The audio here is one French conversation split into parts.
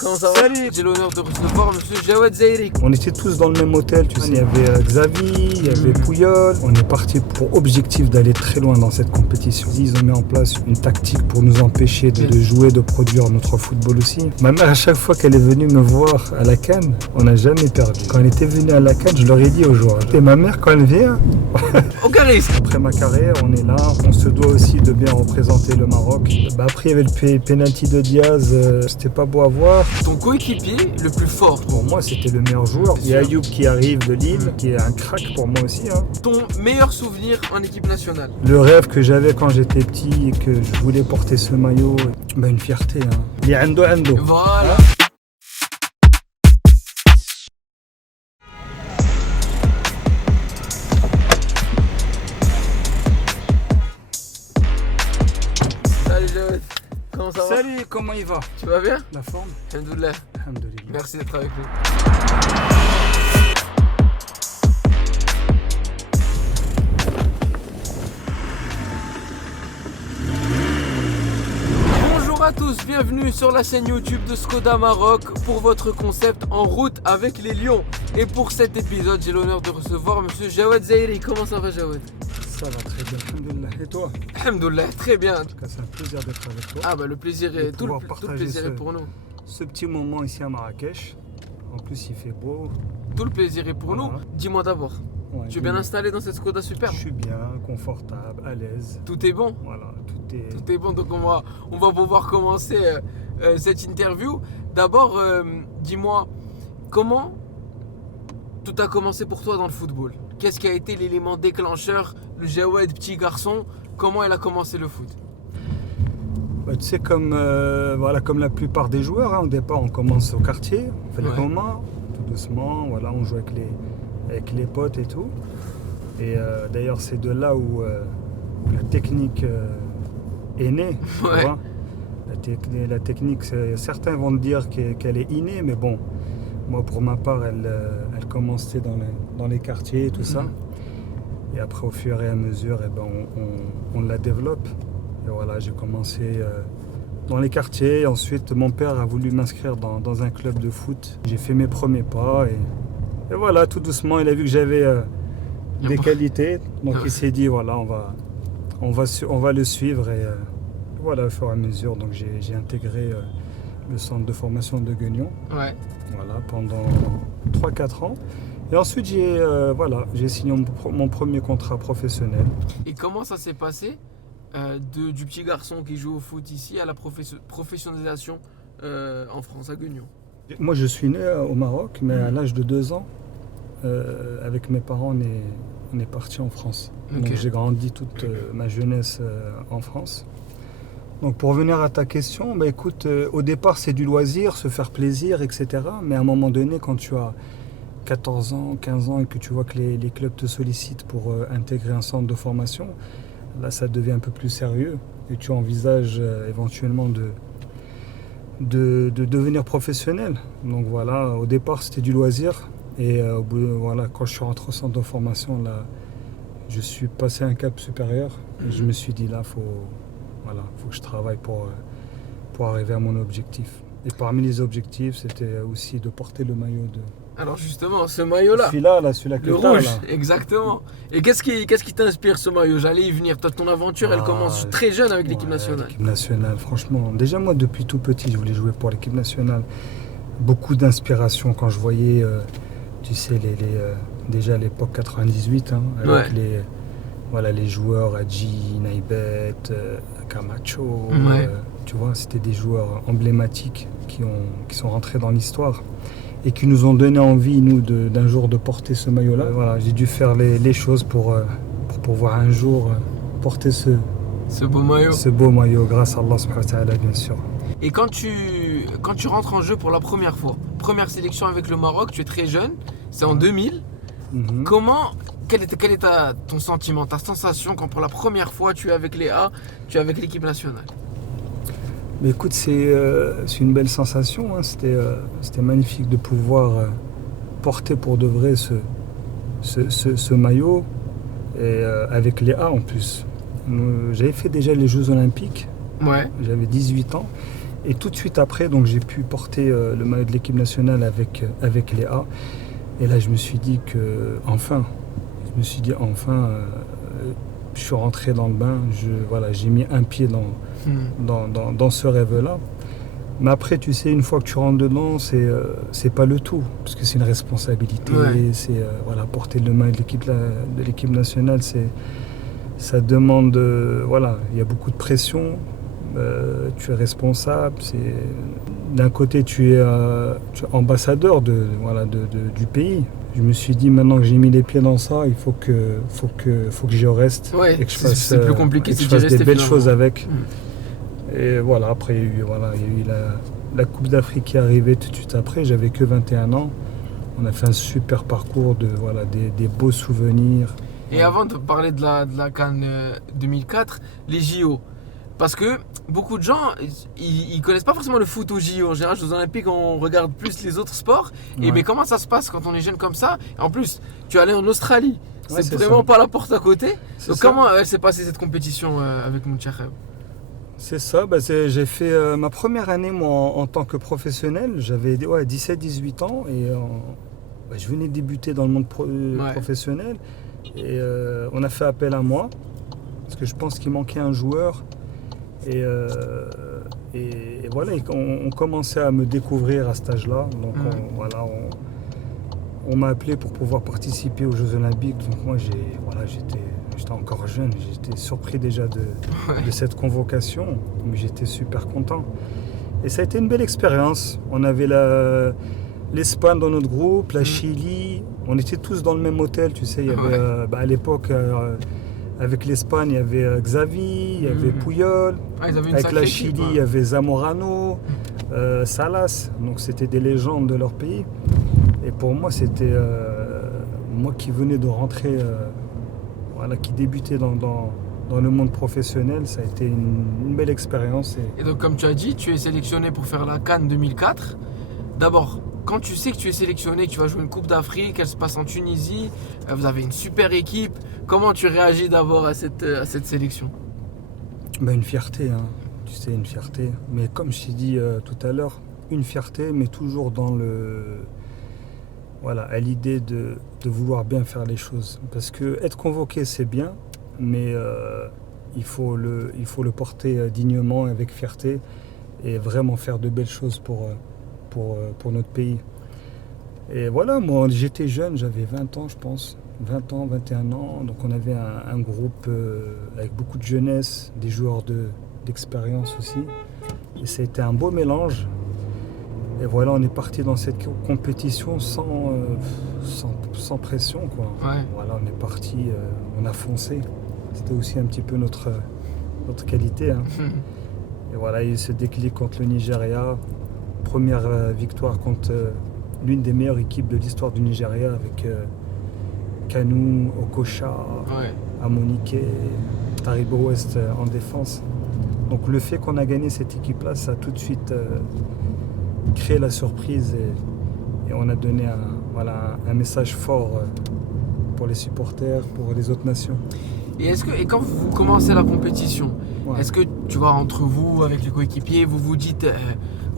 Comment ça va? Salut. J'ai l'honneur de recevoir monsieur Jawed Zaïri. On était tous dans le même hôtel, tu sais, il y avait Xavi, il y avait Puyol. On est parti pour objectif d'aller très loin dans cette compétition. Ils ont mis en place une tactique pour nous empêcher de jouer, de produire notre football aussi. Ma mère, à chaque fois qu'elle est venue me voir à la CAN, on n'a jamais perdu. Quand elle était venue à la CAN, je leur ai dit aux joueurs. Et ma mère, quand elle vient, Aucun risque. après ma carrière, on est là. On se doit aussi de bien représenter le Maroc. Après, il y avait le penalty de Diaz. C'était pas beau à voir. Ton coéquipier le plus fort. Pour moi, c'était le meilleur joueur. Il y a Ayoub qui arrive de Lille, qui est un crack pour moi aussi. Ton meilleur souvenir en équipe nationale? Le rêve que j'avais quand j'étais petit et que je voulais porter ce maillot, une fierté. Il y a ando. Voilà. Salut Jawed. Comment ça va? Salut, comment il va? Tu vas bien? La forme? Alhamdoulilah. Alhamdoulilah. Merci d'être avec nous. Bonjour à tous, bienvenue sur la chaîne YouTube de Skoda Maroc pour votre concept En route avec les Lions. Et pour cet épisode, j'ai l'honneur de recevoir monsieur Jawed Zaïri. Comment ça va Jawed? Ça va très bien, alhamdoulilah. Et toi? Alhamdoulilah, très bien. En tout cas, c'est un plaisir d'être avec toi. Ah bah le plaisir est, tout le partager plaisir est pour nous. Ce petit moment ici à Marrakech. En plus, il fait beau. Tout le plaisir est pour nous. Dis-moi d'abord, Ouais, tu es bien installé dans cette Skoda superbe? Je suis bien, confortable, à l'aise. Tout est bon? Voilà, tout est... Tout est bon, donc on va pouvoir commencer cette interview. D'abord, dis-moi, comment tout a commencé pour toi dans le football? Qu'est-ce qui a été l'élément déclencheur? Le Jawed, petit garçon, comment il a commencé le foot? Tu sais, comme la plupart des joueurs, au départ, on commence au quartier, on fait les communs, tout doucement, on joue avec les potes et tout. Et d'ailleurs, c'est de là où la technique est née. Tu vois. La technique, certains vont dire qu'elle est innée, mais bon, moi pour ma part, elle commençait dans les quartiers et tout ça. Et après, au fur et à mesure, on la développe. Et voilà, j'ai commencé dans les quartiers. Ensuite, mon père a voulu m'inscrire dans un club de foot. J'ai fait mes premiers pas et voilà, tout doucement, il a vu que j'avais des qualités. Donc il s'est dit, voilà, on va le suivre. Et voilà, au fur et à mesure, donc j'ai intégré le centre de formation de Guignon. Ouais. Voilà, pendant 3-4 ans. Et ensuite, j'ai signé mon premier contrat professionnel. Et comment ça s'est passé du petit garçon qui joue au foot ici à la professionnalisation en France, à Guignon? Moi, je suis né au Maroc, mais à l'âge de 2 ans, avec mes parents, on est parti en France. Okay. Donc, j'ai grandi toute ma jeunesse en France. Donc, pour revenir à ta question, écoute, au départ, c'est du loisir, se faire plaisir, etc. Mais à un moment donné, quand tu as 14 ans, 15 ans et que tu vois que les clubs te sollicitent pour intégrer un centre de formation, là, ça devient un peu plus sérieux et tu envisages éventuellement de devenir professionnel. Donc voilà, au départ, c'était du loisir. Et quand je suis rentré au centre de formation, là, je suis passé un cap supérieur. Et je me suis dit, là, faut que je travaille pour arriver à mon objectif. Et parmi les objectifs, c'était aussi de porter le maillot de... Alors justement, ce maillot-là, celui-là que le t'as, rouge, là. Exactement. Et qu'est-ce qui t'inspire ce maillot? J'allais y venir. Toi, ton aventure, elle commence très jeune avec l'équipe nationale. L'équipe nationale, franchement. Déjà, moi, depuis tout petit, je voulais jouer pour l'équipe nationale. Beaucoup d'inspiration quand je voyais, tu sais, déjà à l'époque 98, avec les joueurs Hadji, Naïbet, Camacho. Tu vois, c'était des joueurs emblématiques qui sont rentrés dans l'histoire et qui nous ont donné envie, nous, d'un jour de porter ce maillot-là. Voilà, j'ai dû faire les choses pour pouvoir un jour porter ce beau maillot. Ce beau maillot, grâce à Allah subhanahu wa ta'ala, bien sûr. Et quand tu rentres en jeu pour la première fois, première sélection avec le Maroc, tu es très jeune, c'est en 2000. Quel est ton sentiment, ta sensation quand pour la première fois tu es avec les A, tu es avec l'équipe nationale? Mais écoute, c'est une belle sensation, c'était magnifique de pouvoir porter pour de vrai ce maillot, et avec les A en plus. J'avais fait déjà les Jeux Olympiques, j'avais 18 ans, Et tout de suite après, donc j'ai pu porter le maillot de l'équipe nationale avec les A. Et là, je me suis dit enfin, je suis rentré dans le bain. J'ai mis un pied dans ce rêve-là. Mais après, tu sais, une fois que tu rentres dedans, c'est pas le tout, parce que c'est une responsabilité. Ouais. C'est porter le maillot de l'équipe nationale, ça demande, il y a beaucoup de pression. Tu es responsable. D'un côté, tu es ambassadeur du pays. Je me suis dit, maintenant que j'ai mis les pieds dans ça, il faut que je reste Ouais, et que je fasse, c'est plus compliqué, et que c'est je d'y fasse des rester belles finalement. choses avec. Et voilà, après, il y a eu la Coupe d'Afrique qui est arrivée tout de suite après. J'avais que 21 ans. On a fait un super parcours, des beaux souvenirs. Et avant de parler de la CAN 2004, les JO. Parce que beaucoup de gens, ils connaissent pas forcément le foot aux JO. En général, Jeux Olympiques, on regarde plus les autres sports. Et Ouais. mais comment ça se passe quand on est jeune comme ça? En plus, tu es allé en Australie. Ouais, C'est c'est vraiment ça. pas la porte à côté. C'est Donc ça. comment elle s'est passée cette compétition avec Mounchakh? C'est ça, j'ai fait ma première année moi, en tant que professionnel. J'avais 17-18 ans et je venais de débuter dans le monde professionnel. Et on a fait appel à moi parce que je pense qu'il manquait un joueur. Et voilà, on commençait à me découvrir à cet âge-là. Donc on m'a appelé pour pouvoir participer aux Jeux Olympiques. Donc moi j'étais encore jeune, j'étais surpris déjà de cette convocation, mais j'étais super content. Et ça a été une belle expérience. On avait l'Espagne dans notre groupe, la Chili. On était tous dans le même hôtel, tu sais. Il y avait, à l'époque, avec l'Espagne, il y avait Xavi, il y avait Puyol. Avec la Chili, il y avait Zamorano, Salas. Donc c'était des légendes de leur pays. Et pour moi, c'était moi qui venais de rentrer, qui débutait dans le monde professionnel. Ça a été une belle expérience. Et donc, comme tu as dit, tu es sélectionné pour faire la CAN 2004. D'abord, quand tu sais que tu es sélectionné, que tu vas jouer une Coupe d'Afrique, elle se passe en Tunisie, vous avez une super équipe, comment tu réagis d'abord à cette sélection? Une fierté, hein. Tu sais, une fierté. Mais comme je t'ai dit tout à l'heure, une fierté, mais toujours à l'idée de vouloir bien faire les choses. Parce que être convoqué, c'est bien, mais il faut le porter dignement, avec fierté, et vraiment faire de belles choses pour notre pays. Et voilà, moi j'étais jeune, j'avais 20 ans je pense, 20 ans, 21 ans, donc on avait un groupe avec beaucoup de jeunesse, des joueurs d'expérience aussi, et ça a été un beau mélange. Et voilà, on est parti dans cette compétition sans pression, quoi. Ouais. Voilà, on est parti, on a foncé. C'était aussi un petit peu notre qualité, hein. Et voilà, il y a eu ce déclic contre le Nigeria. Première victoire contre l'une des meilleures équipes de l'histoire du Nigeria, avec Kanu, Okocha, Amonike, Taribo West en défense. Donc le fait qu'on a gagné cette équipe-là, ça a tout de suite créé la surprise, et on a donné un message fort pour les supporters, pour les autres nations. Et quand vous commencez la compétition, Ouais. est-ce que tu vois entre vous, avec les coéquipiers, vous vous dites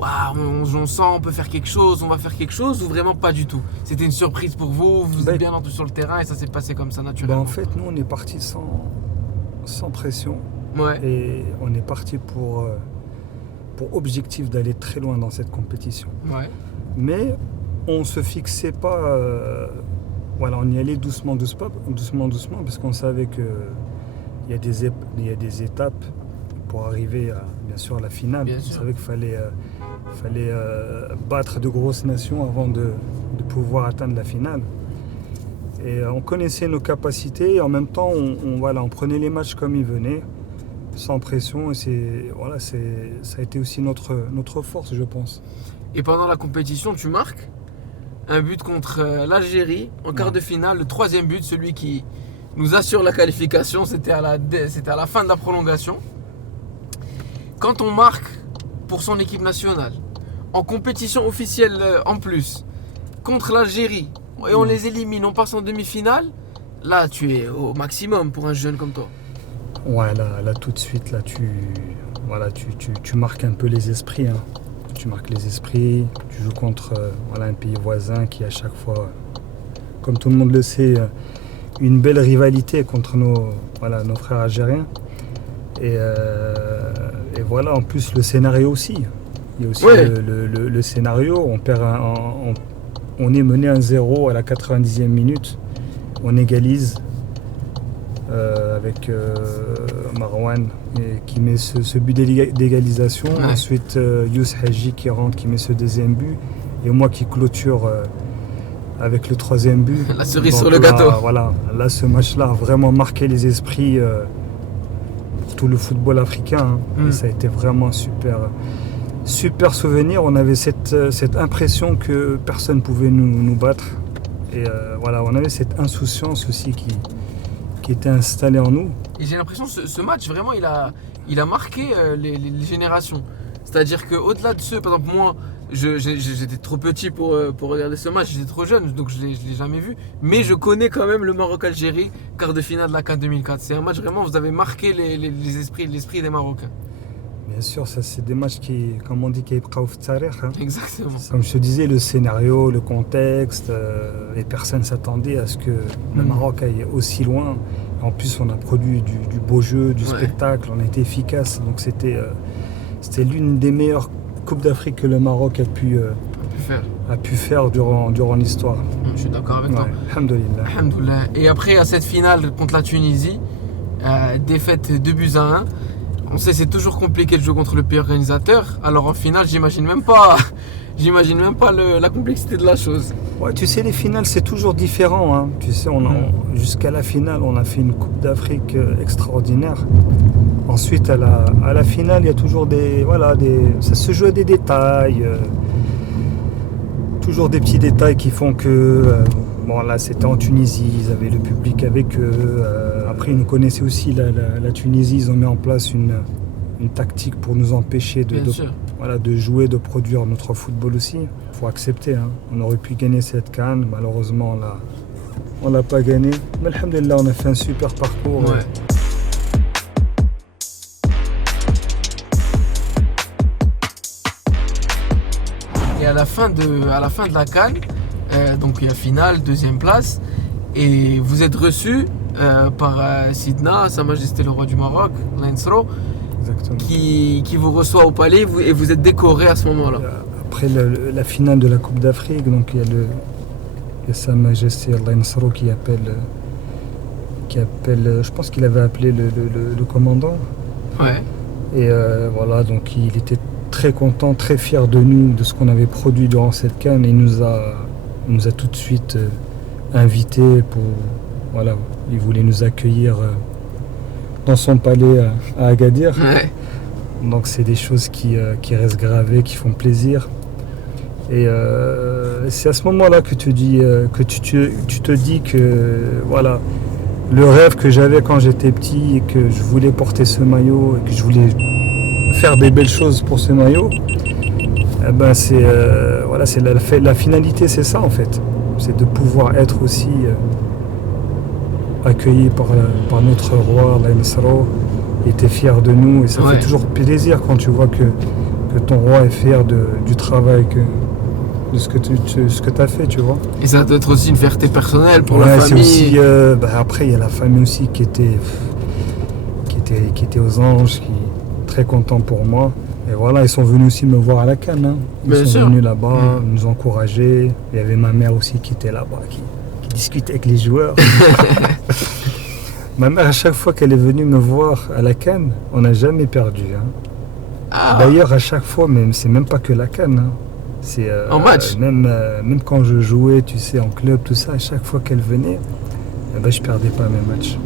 on sent, on peut faire quelque chose, on va faire quelque chose, ou vraiment pas du tout? C'était une surprise pour vous, vous êtes bien entendu sur le terrain et ça s'est passé comme ça naturellement? En fait, nous on est parti sans pression. Ouais. Et on est parti pour objectif d'aller très loin dans cette compétition. Ouais. Mais on se fixait pas, on y allait doucement, parce qu'on savait qu'il y a des étapes pour arriver bien sûr à la finale. Bien On sûr. savait qu'il fallait battre de grosses nations avant de pouvoir atteindre la finale. Et on connaissait nos capacités, et en même temps on prenait les matchs comme ils venaient, sans pression, et ça a été aussi notre force, je pense. Et pendant la compétition, tu marques un but contre l'Algérie en quart de finale, le 3e but, celui qui nous assure la qualification. C'était à la fin de la prolongation. Quand on marque pour son équipe nationale, en compétition officielle en plus, contre l'Algérie, et on les élimine, on passe en demi-finale, là tu es au maximum pour un jeune comme toi. Ouais, là tout de suite, là voilà, tu marques un peu les esprits. Hein. Tu marques les esprits, tu joues contre voilà, un pays voisin qui à chaque fois, comme tout le monde le sait, une belle rivalité contre nos frères algériens. Et voilà, en plus le scénario aussi. Il y a aussi le scénario, on est mené 1-0 à la 90e minute, on égalise avec Marwan qui met ce but d'égalisation. Ouais. Ensuite, Youss Hadji qui rentre, qui met ce deuxième but. Et moi qui clôture avec le troisième but. La cerise sur le gâteau. Voilà, là, ce match-là a vraiment marqué les esprits, tout le football africain. Hein. Et ça a été vraiment super souvenir. On avait cette impression que personne ne pouvait nous battre. Et voilà, on avait cette insouciance aussi qui était installée en nous. Et j'ai l'impression que ce match, vraiment, il a marqué les générations. C'est-à-dire qu'au-delà de ceux, par exemple, moi, j'étais trop petit pour regarder ce match, j'étais trop jeune, donc je ne l'ai jamais vu. Mais je connais quand même le Maroc-Algérie, quart de finale de la CAN 2004. C'est un match, vraiment, vous avez marqué l'esprit des Marocains. Bien sûr, ça c'est des matchs qui, comme on dit, qui sont tarikh. Exactement. Comme je te disais, le scénario, le contexte, les personnes s'attendaient à ce que le Maroc aille aussi loin. En plus, on a produit du beau jeu, du spectacle, on a été efficace. Donc c'était l'une des meilleures Coupes d'Afrique que le Maroc a pu faire durant l'histoire. Je suis d'accord avec toi. Alhamdoulilah. Alhamdoulilah. Et après, à cette finale contre la Tunisie, défaite 2-1. On sait c'est toujours compliqué de jouer contre le pays organisateur. Alors en finale, j'imagine même pas la complexité de la chose. Ouais, tu sais, les finales c'est toujours différent. Hein. Tu sais, jusqu'à la finale, on a fait une Coupe d'Afrique extraordinaire. Ensuite, à la finale, il y a toujours ça se joue à des détails. Toujours des petits détails qui font que. Bon, là, c'était en Tunisie, ils avaient le public avec eux. Après, ils nous connaissaient aussi, la Tunisie, ils ont mis en place une tactique pour nous empêcher de jouer, de produire notre football aussi. Il faut accepter. Hein. On aurait pu gagner cette CAN, malheureusement, on ne l'a pas gagné. Mais alhamdoulilah, on a fait un super parcours. Ouais. Et à la fin de la CAN, donc il y a finale, deuxième place, et vous êtes reçu par Sidna, Sa Majesté le Roi du Maroc, l'Ensro, qui vous reçoit au palais et vous êtes décoré à ce moment-là. Après la finale de la Coupe d'Afrique, donc il y a Sa Majesté l'Ensro qui appelle, je pense qu'il avait appelé le commandant. Ouais. Et voilà, donc il était très content, très fier de nous, de ce qu'on avait produit durant cette CAN, et il nous a tout de suite invités voilà, il voulait nous accueillir dans son palais à Agadir. Ouais. Donc c'est des choses qui restent gravées, qui font plaisir. Et c'est à ce moment-là que tu te dis que voilà, le rêve que j'avais quand j'étais petit et que je voulais porter ce maillot et que je voulais faire des belles choses pour ce maillot, c'est la finalité, c'est ça en fait. C'est de pouvoir être aussi accueilli par notre roi, l'Ensro, il était fier de nous et ça fait toujours plaisir quand tu vois que ton roi est fier du travail, de ce que tu as fait, tu vois. Et ça doit être aussi une fierté personnelle pour la famille. Aussi, après, il y a la famille aussi qui était aux anges, qui est très content pour moi. Et voilà, ils sont venus aussi me voir à la CAN. Hein. Ils sont venus là-bas, nous encourager. Il y avait ma mère aussi qui était là-bas, qui discutait avec les joueurs. Ma mère, à chaque fois qu'elle est venue me voir à la CAN, on n'a jamais perdu. Hein. Ah. D'ailleurs, à chaque fois, c'est même pas que la CAN. Hein. C'est en match. Même quand je jouais, tu sais, en club, tout ça, à chaque fois qu'elle venait, je perdais pas mes matchs.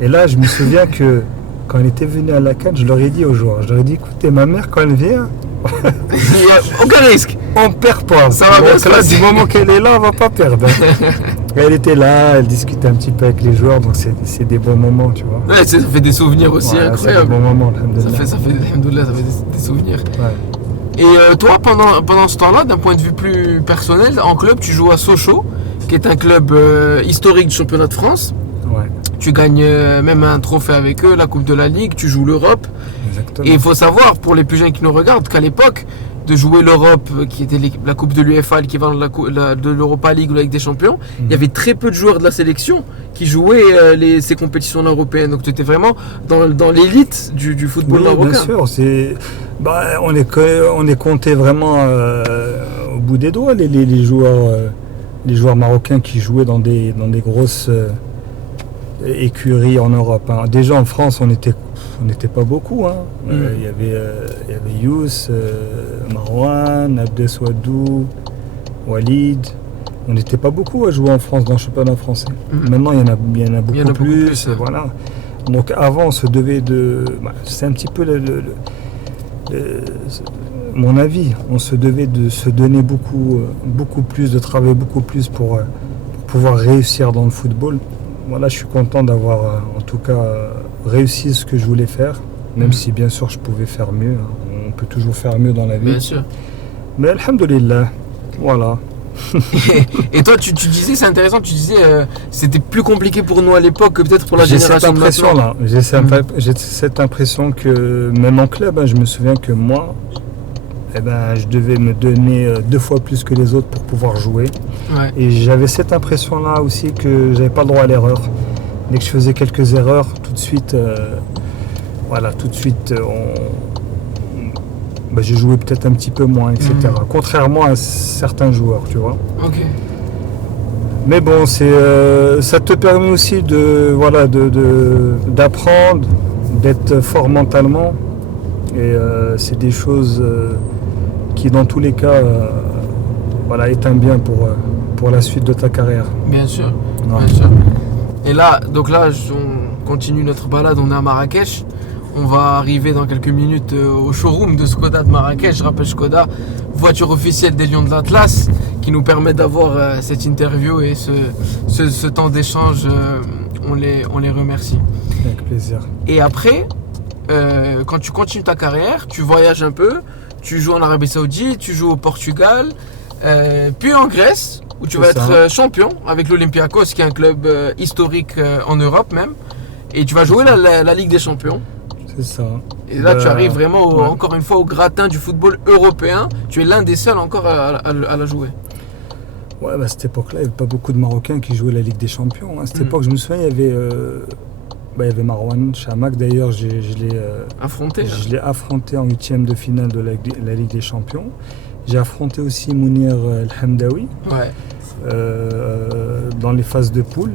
Et là, je me souviens que quand elle était venue à la CAN, je leur ai dit aux joueurs, écoutez, ma mère, quand elle vient, il n'y a aucun risque. On perd pas. Ça va bien se passer. Du moment qu'elle est là, on va pas perdre. Elle était là, elle discutait un petit peu avec les joueurs, donc c'est des bons moments, tu vois. Ouais, ça fait des souvenirs aussi incroyables. C'est des bons moments, alhamdoulilah. Ça fait des souvenirs. Ouais. Et toi, pendant ce temps-là, d'un point de vue plus personnel, en club, tu joues à Sochaux, qui est un club historique du championnat de France. Ouais. Tu gagnes même un trophée avec eux, la Coupe de la Ligue, tu joues l'Europe. Exactement. Et il faut savoir, pour les plus jeunes qui nous regardent, qu'à l'époque, de jouer l'Europe, qui était la Coupe de l'UEFA, l'équivalent de l'Europa League ou la Ligue des Champions, il y avait très peu de joueurs de la sélection qui jouaient ces compétitions européennes. Donc tu étais vraiment dans l'élite du football marocain. Bien sûr, on est compté vraiment au bout des doigts, les joueurs marocains qui jouaient dans des grosses écuries en Europe. Hein. Déjà en France, on n'était pas beaucoup. Hein. Il y avait Youss, Marwan, Abdeswadou, Walid. On n'était pas beaucoup à jouer en France dans le championnat français. Maintenant, il y en a beaucoup plus. Voilà. Donc avant, on se devait de... c'est un petit peu mon avis. On se devait de se donner beaucoup plus, de travailler beaucoup plus pour pouvoir réussir dans le football. Voilà, je suis content d'avoir en tout cas réussi ce que je voulais faire, même si bien sûr je pouvais faire mieux. Hein. On peut toujours faire mieux dans la vie. Bien sûr. Mais alhamdoulilah, voilà. Et toi, tu disais, c'est intéressant, tu disais c'était plus compliqué pour nous à l'époque que peut-être pour la génération de maintenant. J'ai cette impression que même en club, hein, je me souviens que moi, je devais me donner 2 fois plus que les autres pour pouvoir jouer. Ouais. Et j'avais cette impression-là aussi que j'avais pas le droit à l'erreur. Dès que je faisais quelques erreurs, tout de suite, je jouais peut-être un petit peu moins, etc. Contrairement à certains joueurs, tu vois. Ok. Mais bon, ça te permet aussi d'apprendre, d'être fort mentalement. Et c'est des choses qui, dans tous les cas, est un bien pour la suite de ta carrière. Bien sûr, ouais. Bien sûr. Et là, on continue notre balade, on est à Marrakech. On va arriver dans quelques minutes au showroom de Skoda de Marrakech. Je rappelle Skoda, voiture officielle des Lions de l'Atlas, qui nous permet d'avoir cette interview et ce temps d'échange. On les remercie. Avec plaisir. Et après, quand tu continues ta carrière, tu voyages un peu, tu joues en Arabie Saoudite, tu joues au Portugal, puis en Grèce, où tu vas être champion avec l'Olympiakos, qui est un club historique en Europe même. Et tu vas jouer la Ligue des Champions. C'est ça. Et là, tu arrives vraiment, encore une fois, au gratin du football européen. Tu es l'un des seuls encore à la jouer. Ouais, à cette époque-là, il n'y avait pas beaucoup de Marocains qui jouaient la Ligue des Champions. À cette époque, je me souviens, il y avait Marwan Chamakh. D'ailleurs, je l'ai affronté en 8e de finale de la Ligue des Champions. J'ai affronté aussi Mounir El Hamdaoui dans les phases de poule.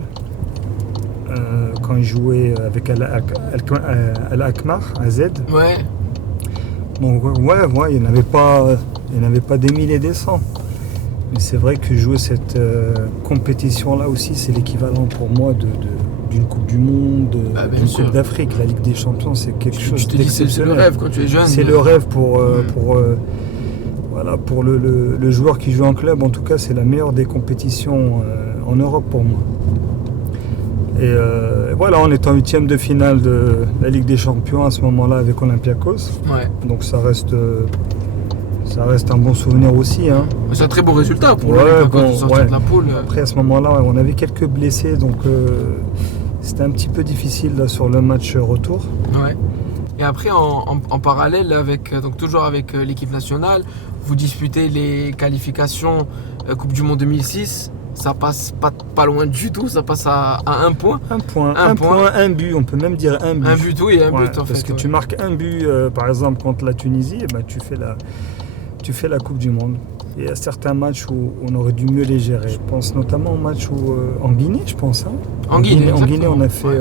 Quand il jouait avec Al-Akmar à Z. Ouais. Donc il n'y en avait pas des milliers et des cents. Mais c'est vrai que jouer cette compétition-là aussi, c'est l'équivalent pour moi d'une Coupe du Monde, d'une Coupe d'Afrique. La Ligue des Champions, c'est quelque chose d'exceptionnel. C'est le rêve quand tu es jeune. C'est le rêve pour le joueur qui joue en club. En tout cas, c'est la meilleure des compétitions en Europe pour moi. Et on est en 8e de finale de la Ligue des Champions à ce moment-là avec Olympiakos. Ouais. Donc ça reste un bon souvenir aussi. Hein. C'est un très beau résultat pour l'Olympiakos de sortir de la poule. Après à ce moment-là, on avait quelques blessés, donc c'était un petit peu difficile là, sur le match retour. Ouais. Et après, en parallèle, toujours avec l'équipe nationale, vous disputez les qualifications Coupe du Monde 2006. Ça passe pas loin du tout, ça passe à 1 point. Un point, un but, on peut même dire un but. Un but, oui, un but en fait. Parce que tu marques un but, par exemple, contre la Tunisie, et tu fais la Coupe du Monde. Et il y a certains matchs où on aurait dû mieux les gérer. Je pense notamment au match en Guinée, je pense. Hein. En Guinée, on a fait...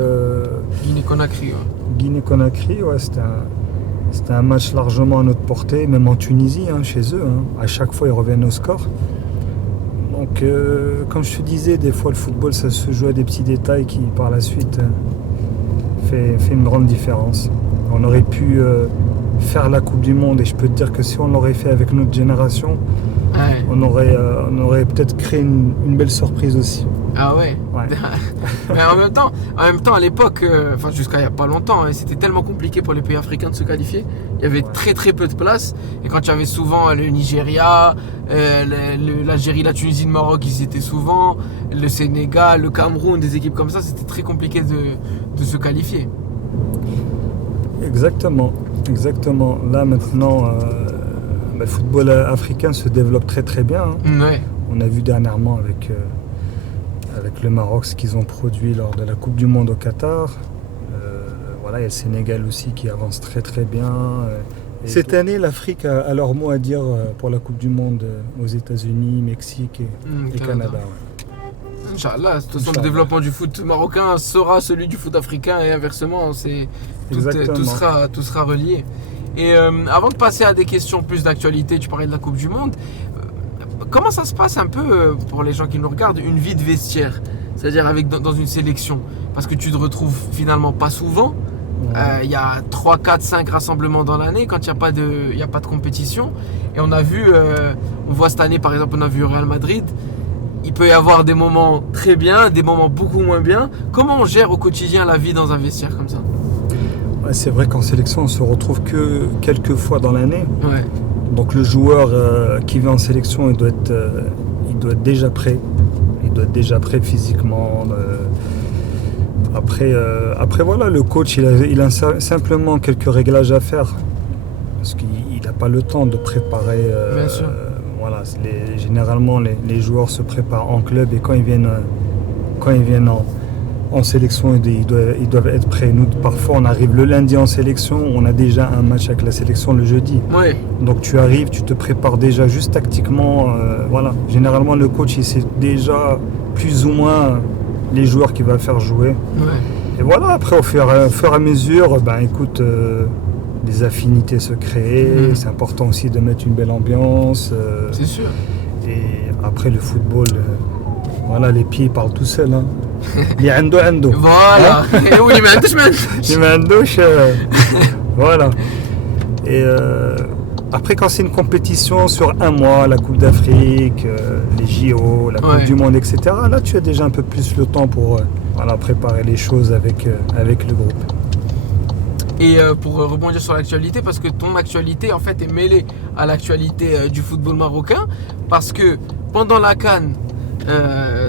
Guinée-Conakry, Guinée-Conakry, c'était un match largement à notre portée, même en Tunisie, chez eux. À chaque fois, ils reviennent au score. Donc, comme je te disais, des fois le football ça se joue à des petits détails qui par la suite fait une grande différence. On aurait pu faire la Coupe du Monde et je peux te dire que si on l'aurait fait avec notre génération, on aurait peut-être créé une belle surprise aussi. Ah ouais. Mais en même temps, à l'époque, jusqu'à il n'y a pas longtemps, c'était tellement compliqué pour les pays africains de se qualifier. Il y avait très très peu de place. Et quand il y avait souvent le Nigeria, l'Algérie, la Tunisie, le Maroc, ils y étaient souvent. Le Sénégal, le Cameroun, des équipes comme ça, c'était très compliqué de se qualifier. Exactement. Exactement. Là maintenant, le football africain se développe très très bien. Ouais. On a vu dernièrement avec le Maroc ce qu'ils ont produit lors de la Coupe du Monde au Qatar. Voilà, il y a le Sénégal aussi qui avance très très bien. Cette année, l'Afrique a leur mot à dire pour la Coupe du Monde aux États-Unis, Mexique et Canada. Ouais. Inch'Allah, de toute façon, le développement du foot marocain sera celui du foot africain et inversement, tout sera relié. Et avant de passer à des questions plus d'actualité, tu parlais de la Coupe du Monde. Comment ça se passe un peu, pour les gens qui nous regardent, une vie de vestiaire? C'est-à-dire dans une sélection? Parce que tu te retrouves finalement pas souvent. Il y a 3, 4, 5 rassemblements dans l'année quand il n'y a pas de compétition. Et on voit cette année par exemple, on a vu Real Madrid. Il peut y avoir des moments très bien, des moments beaucoup moins bien. Comment on gère au quotidien la vie dans un vestiaire comme ça? Ouais, c'est vrai qu'en sélection, on se retrouve que quelques fois dans l'année. Ouais. Donc le joueur qui vient en sélection, il doit être déjà prêt. Il doit être déjà prêt physiquement. Après voilà, le coach il a simplement quelques réglages à faire parce qu'il n'a pas le temps de préparer. Bien sûr. Voilà, généralement les joueurs se préparent en club et quand ils viennent en sélection, ils doivent être prêts. Nous, parfois, on arrive le lundi en sélection, on a déjà un match avec la sélection le jeudi. Ouais. Donc tu arrives, tu te prépares déjà juste tactiquement. Voilà. Généralement, le coach il sait déjà plus ou moins les joueurs qu'il va faire jouer. Ouais. Et voilà, après au fur et à mesure, écoute, les affinités se créent. C'est important aussi de mettre une belle ambiance. C'est sûr. Et après le football, voilà, les pieds parlent tout seuls. Hein. Les ando. Voilà. Et oui, voilà. Et après, quand c'est une compétition sur un mois, la Coupe d'Afrique, les JO, la Coupe du Monde, etc., là, tu as déjà un peu plus le temps pour préparer les choses avec le groupe. Et pour rebondir sur l'actualité, parce que ton actualité en fait est mêlée à l'actualité du football marocain, parce que pendant la CAN,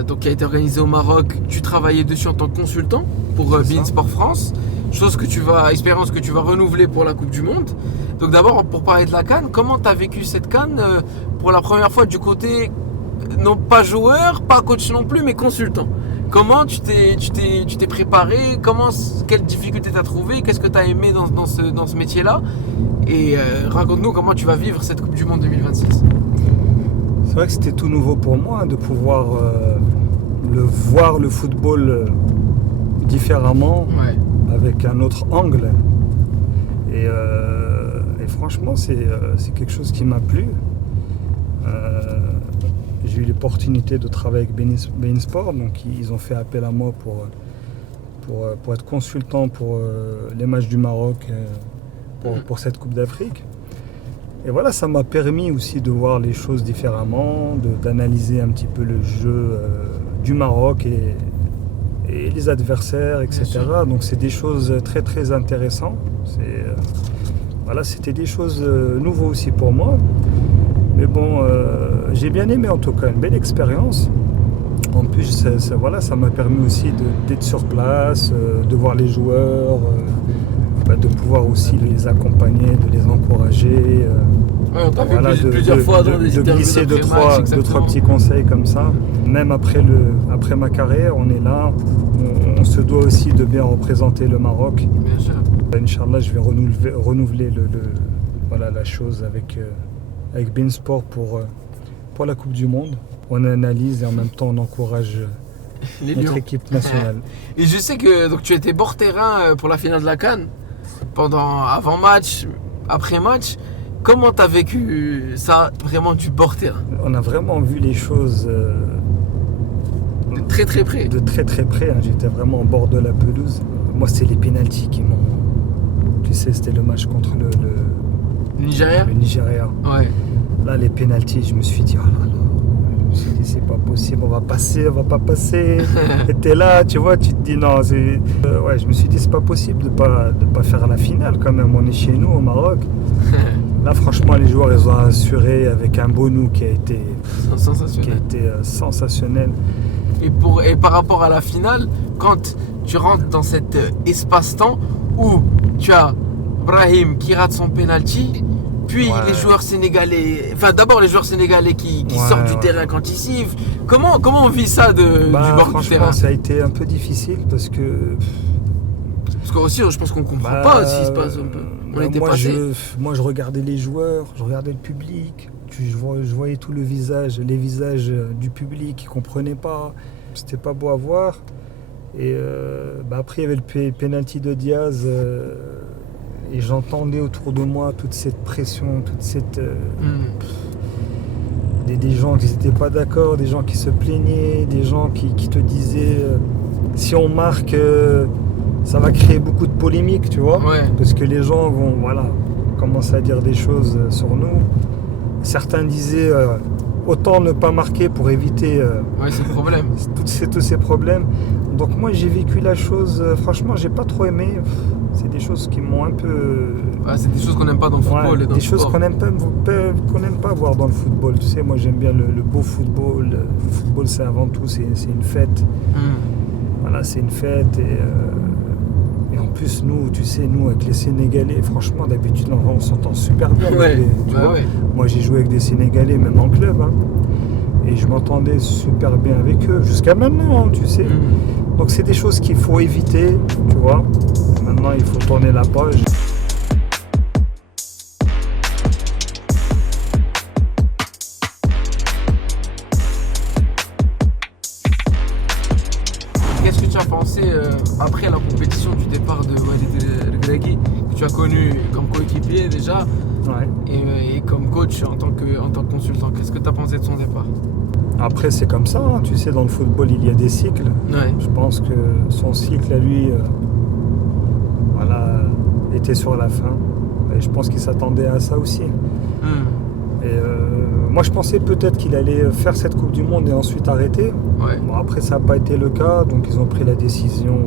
donc qui a été organisée au Maroc, tu travaillais dessus en tant que consultant pour beIN Sport France, expérience que tu vas renouveler pour la Coupe du Monde. Donc d'abord, pour parler de la CAN, comment tu as vécu cette CAN pour la première fois du côté, non pas joueur, pas coach non plus, mais consultant? Comment tu t'es préparé? Quelles difficultés tu as trouvées? Qu'est-ce que tu as aimé dans ce métier-là? Et raconte-nous comment tu vas vivre cette Coupe du Monde 2026. C'est vrai que c'était tout nouveau pour moi de pouvoir voir le football différemment, avec un autre angle. Et franchement, c'est quelque chose qui m'a plu. J'ai eu l'opportunité de travailler avec beIN Sport, donc ils ont fait appel à moi pour être consultant pour les matchs du Maroc pour cette Coupe d'Afrique. Et voilà, ça m'a permis aussi de voir les choses différemment, d'analyser un petit peu le jeu du Maroc et les adversaires, etc. Donc c'est des choses très très intéressantes. C'était des choses nouvelles aussi pour moi. Mais bon, j'ai bien aimé en tout cas, une belle expérience. En plus, ça m'a permis aussi d'être sur place, de voir les joueurs, de pouvoir aussi les accompagner, de les encourager. On t'a vu plusieurs fois dans des interviews glisser deux, trois petits conseils comme ça. Même après ma carrière, on est là. On se doit aussi de bien représenter le Maroc. Bien sûr. Inch'Allah, je vais renouveler la chose avec beIN Sport pour la Coupe du Monde. On analyse et en même temps on encourage notre équipe nationale. Et je sais que donc, tu étais bord terrain pour la finale de la CAN, avant-match, après-match. Comment tu as vécu ça vraiment du bord terrain? On a vraiment vu les choses de très très près. De très très près, hein. J'étais vraiment au bord de la pelouse. Moi, c'est les pénaltys qui m'ont... Tu sais, c'était le match contre le Nigeria. Le Nigeria. Ouais. Là, les pénaltys, je me suis dit, oh là là, je me suis dit, c'est pas possible, on va pas passer. Et t'es là, tu vois, tu te dis, non, c'est... je me suis dit, c'est pas possible de pas faire la finale quand même, on est chez nous au Maroc. Là, franchement, les joueurs, ils ont assuré avec un Bonou qui a été sensationnel. Et par rapport à la finale, quand tu rentres dans cet espace-temps où tu as Brahim qui rate son penalty, puis Ouais. les joueurs sénégalais, enfin d'abord les joueurs sénégalais qui sortent du terrain quand ils sifflent. Comment on vit ça du bord du franchement, terrain? ça a été un peu difficile parce que Parce que aussi, je pense qu'on comprend pas ce qui se passe un peu. On était passé. Moi, je regardais les joueurs, je regardais le public. Je voyais tout le visage, les visages du public qui ne comprenaient pas. C'était pas beau à voir. Et après, il y avait le penalty de Diaz. Et j'entendais autour de moi toute cette pression, toute cette... Des gens qui n'étaient pas d'accord, des gens qui se plaignaient, des gens qui te disaient si on marque, ça va créer beaucoup de polémiques, tu vois. Ouais. Parce que les gens vont commencer à dire des choses sur nous. Certains disaient autant ne pas marquer pour éviter C'est le problème. tous ces problèmes. Donc moi j'ai vécu la chose, franchement j'ai pas trop aimé. C'est des choses qui m'ont un peu... C'est des choses qu'on n'aime pas dans le football et dans des le choses sport. qu'on n'aime pas voir dans le football. Tu sais, moi j'aime bien le beau football. Le football c'est avant tout, c'est une fête. Voilà, c'est une fête et en plus nous, tu sais, nous avec les Sénégalais, franchement d'habitude on s'entend super bien. Ouais, Tu vois. Moi j'ai joué avec des Sénégalais même en club et je m'entendais super bien avec eux jusqu'à maintenant, tu sais. Donc c'est des choses qu'il faut éviter, tu vois. Maintenant il faut tourner la page. Qu'est-ce que tu as pensé après la compétition du départ de Walid Regragui, que tu as connu comme coéquipier déjà Ouais. et comme coach en tant que consultant? Qu'est-ce que tu as pensé de son départ? Après c'est comme ça, tu sais, dans le football il y a des cycles. Ouais. Je pense que son cycle à lui était sur la fin. Et je pense qu'il s'attendait à ça aussi. Et moi je pensais peut-être qu'il allait faire cette Coupe du Monde et ensuite arrêter. Ouais. Bon, après ça n'a pas été le cas, donc ils ont pris la décision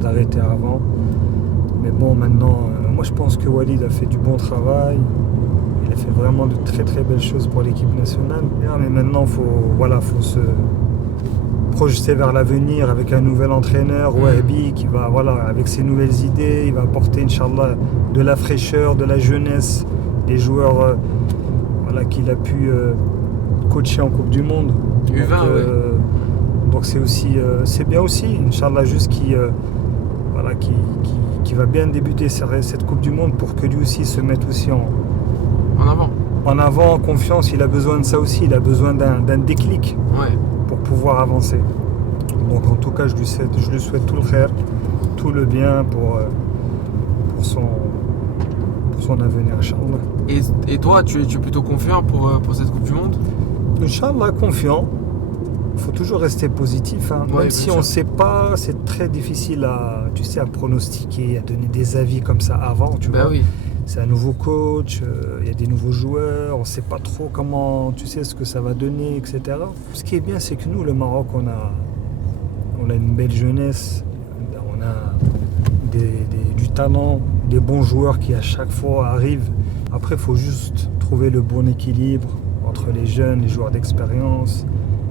d'arrêter avant. Mais bon, maintenant, moi je pense que Walid a fait du bon travail. Il a fait vraiment de très très belles choses pour l'équipe nationale. Mais maintenant, faut se projeter vers l'avenir avec un nouvel entraîneur, Wahabi, qui va, avec ses nouvelles idées, il va apporter, Inch'Allah, de la fraîcheur, de la jeunesse, des joueurs qu'il a pu coacher en Coupe du Monde. U20, donc c'est aussi, c'est bien aussi, Inch'Allah, juste qui va bien débuter cette Coupe du Monde pour que lui aussi se mette aussi en avant, en confiance. Il a besoin de ça aussi, il a besoin d'un déclic pour pouvoir avancer. Donc en tout cas, je lui souhaite tout le khair, tout le bien pour son avenir, Inch'Allah. Et toi, tu es plutôt confiant pour cette Coupe du Monde? Inch'Allah, confiant. Il faut toujours rester positif. Même si on ne sait pas, c'est très difficile à pronostiquer, à donner des avis comme ça avant. Tu vois. Oui. C'est un nouveau coach, il y a des nouveaux joueurs, on ne sait pas trop comment, ce que ça va donner, etc. Ce qui est bien, c'est que nous, le Maroc, on a une belle jeunesse, on a du talent, des bons joueurs qui à chaque fois arrivent. Après, il faut juste trouver le bon équilibre entre les jeunes, les joueurs d'expérience,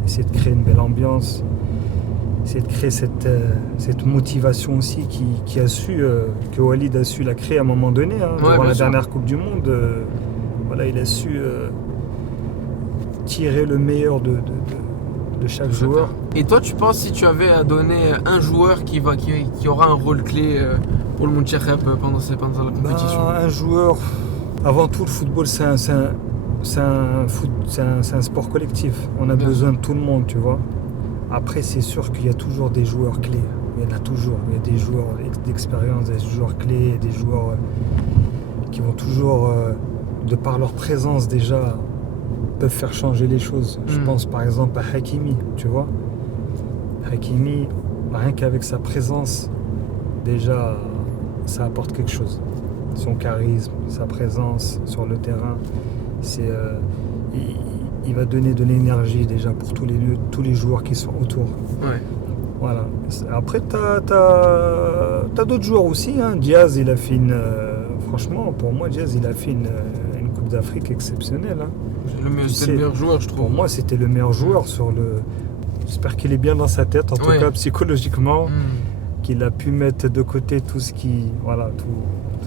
essayer de créer une belle ambiance, essayer de créer cette motivation aussi que Walid a su la créer à un moment donné, durant la dernière Coupe du Monde. Il a su tirer le meilleur de chaque joueur. Et toi, tu penses, si tu avais à donner un joueur qui aura un rôle clé pour le Montchekeb pendant la compétition? Un joueur, avant tout, le football, c'est un sport collectif. On a besoin de tout le monde, tu vois. Après, c'est sûr qu'il y a toujours des joueurs clés. Il y en a toujours. Il y a des joueurs d'expérience, des joueurs clés, des joueurs qui vont toujours, de par leur présence déjà, peuvent faire changer les choses. Je pense par exemple à Hakimi, tu vois. Hakimi, rien qu'avec sa présence, déjà, ça apporte quelque chose. Son charisme, sa présence sur le terrain, il va donner de l'énergie déjà pour tous les joueurs qui sont autour. Ouais. Voilà. Après, t'as d'autres joueurs aussi. Diaz, il a fait franchement, pour moi, Diaz, il a fait une Coupe d'Afrique exceptionnelle. C'était le meilleur joueur, je trouve. Pour moi, c'était le meilleur joueur J'espère qu'il est bien dans sa tête, en tout cas psychologiquement, qu'il a pu mettre de côté tout ce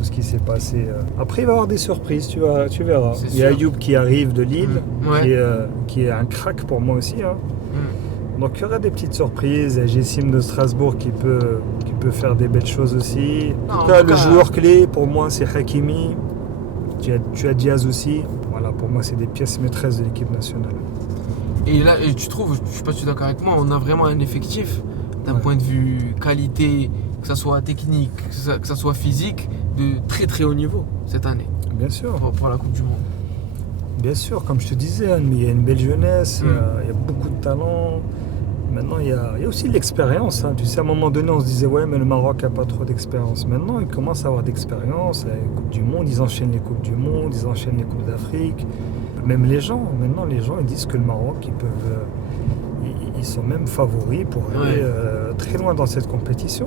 tout ce qui s'est passé. Après, il va y avoir des surprises, tu verras. C'est Il y a sûr. Ayoub qui arrive de Lille, Ouais. qui est un crack pour moi aussi. Hein. Mm. Donc il y aura des petites surprises. Il y a Jessim de Strasbourg qui peut faire des belles choses aussi. Non, En en tout cas, tout le cas- joueur clé pour moi, c'est Hakimi. Tu as Diaz aussi. Voilà, pour moi, c'est des pièces maîtresses de l'équipe nationale. Et là, et tu trouves, je sais pas si tu es d'accord avec moi, on a vraiment un effectif d'un Ouais. point de vue qualité, que ça soit technique, que ça soit physique, de très très haut niveau cette année Bien sûr. pour la Coupe du Monde. Bien sûr, comme je te disais, Anne, mais il y a une belle jeunesse, Mm. il y a beaucoup de talent. Maintenant, il y a aussi de l'expérience. Hein. Tu sais, à un moment donné, on se disait, ouais, mais le Maroc n'a pas trop d'expérience. Maintenant, ils commencent à avoir d'expérience. La Coupe du Monde, ils enchaînent les Coupes du Monde, ils enchaînent les Coupes d'Afrique. Même les gens, maintenant, ils disent que le Maroc, ils sont même favoris pour aller Ouais. très loin dans cette compétition.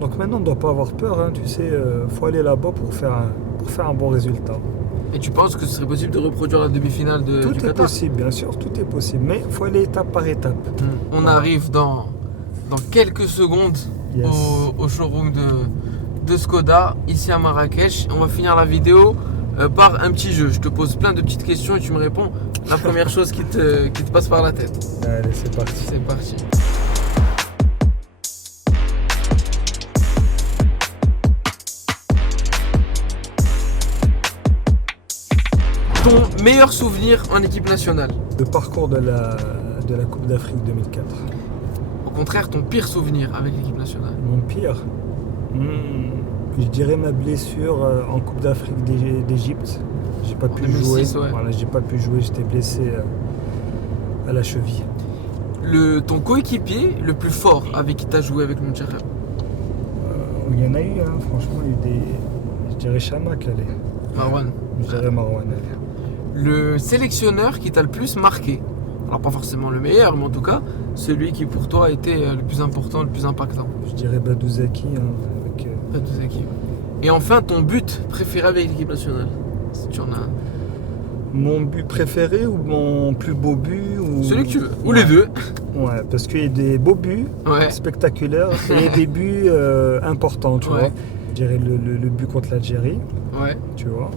Donc maintenant, on ne doit pas avoir peur. Hein. Tu sais, faut aller là-bas pour faire un bon résultat. Et tu penses que ce serait possible de reproduire la demi-finale du Tout est Qatar? possible, bien sûr, tout est possible. Mais il faut aller étape par étape. On arrive dans quelques secondes Yes. au showroom de Skoda, ici à Marrakech. On va finir la vidéo par un petit jeu. Je te pose plein de petites questions et tu me réponds la première chose qui te passe par la tête. Allez, c'est parti. C'est parti. Ton meilleur souvenir en équipe nationale? Le parcours de la Coupe d'Afrique 2004. Au contraire, ton pire souvenir avec l'équipe nationale? Mon pire, je dirais ma blessure en Coupe d'Afrique d'Égypte. J'ai pas En pu 2006, jouer. ouais. Voilà, j'ai pas pu jouer, j'étais blessé à la cheville. Ton coéquipier le plus fort avec qui tu as joué avec Montserrat? Il y en a eu, hein, franchement, il y a eu des. Je dirais Chamak, allez. Marwan. Je dirais Marouane, allez. Le sélectionneur qui t'a le plus marqué? Alors pas forcément le meilleur, mais en tout cas, celui qui pour toi a été le plus important, le plus impactant. Je dirais Badouzaki. Hein, avec, Pas de deux équipes. Et enfin, ton but préféré avec l'équipe nationale? Si tu en as un. mon but préféré ou mon plus beau but ou... Celui que tu veux. Ou Ouais. les deux. Ouais, parce qu'il y a des beaux buts Ouais. spectaculaires et des buts importants, tu Ouais. vois. Je dirais le but contre l'Algérie, Ouais. tu vois.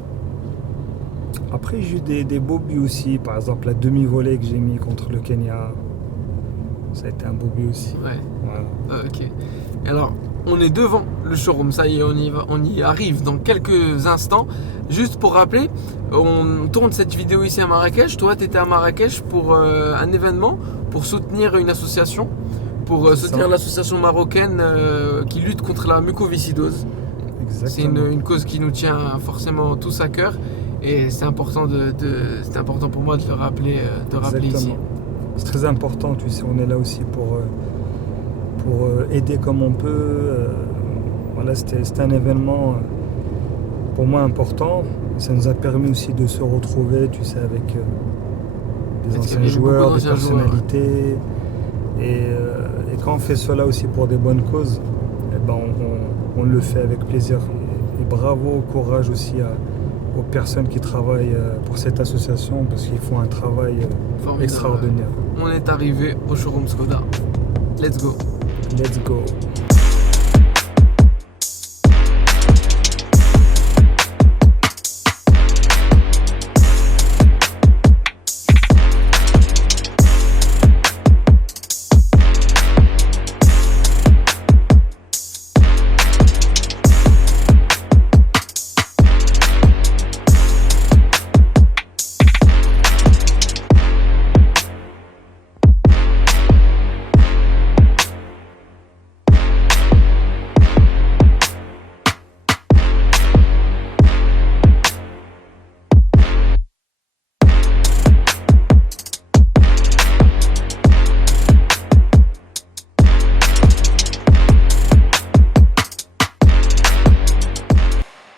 Après, j'ai eu des beaux buts aussi. Par exemple, la demi-volée que j'ai mis contre le Kenya. Ça a été un beau but aussi. Ouais. Voilà. Ok. Alors, on est devant le showroom, ça y est, on y arrive dans quelques instants. Juste pour rappeler, on tourne cette vidéo ici à Marrakech. Toi, tu étais à Marrakech pour un événement, pour soutenir une association, pour C'est soutenir ça. l'association marocaine qui lutte contre la mucoviscidose. C'est Exactement. une cause qui nous tient forcément tous à cœur et c'est important, c'est important pour moi de le rappeler, ici. Exactement. C'est très important, tu sais, on est là aussi pour aider comme on peut. Voilà, c'était un événement pour moi important. Ça nous a permis aussi de se retrouver, tu sais, avec des Parce qu'il y anciens avait beaucoup joueurs, des d'anciens joueurs, ouais. personnalités. Et quand on fait cela aussi pour des bonnes causes, eh ben on le fait avec plaisir. Et bravo, courage aussi aux personnes qui travaillent pour cette association parce qu'ils font un travail Formidable. extraordinaire. On est arrivé au showroom Skoda. Let's go. Let's go.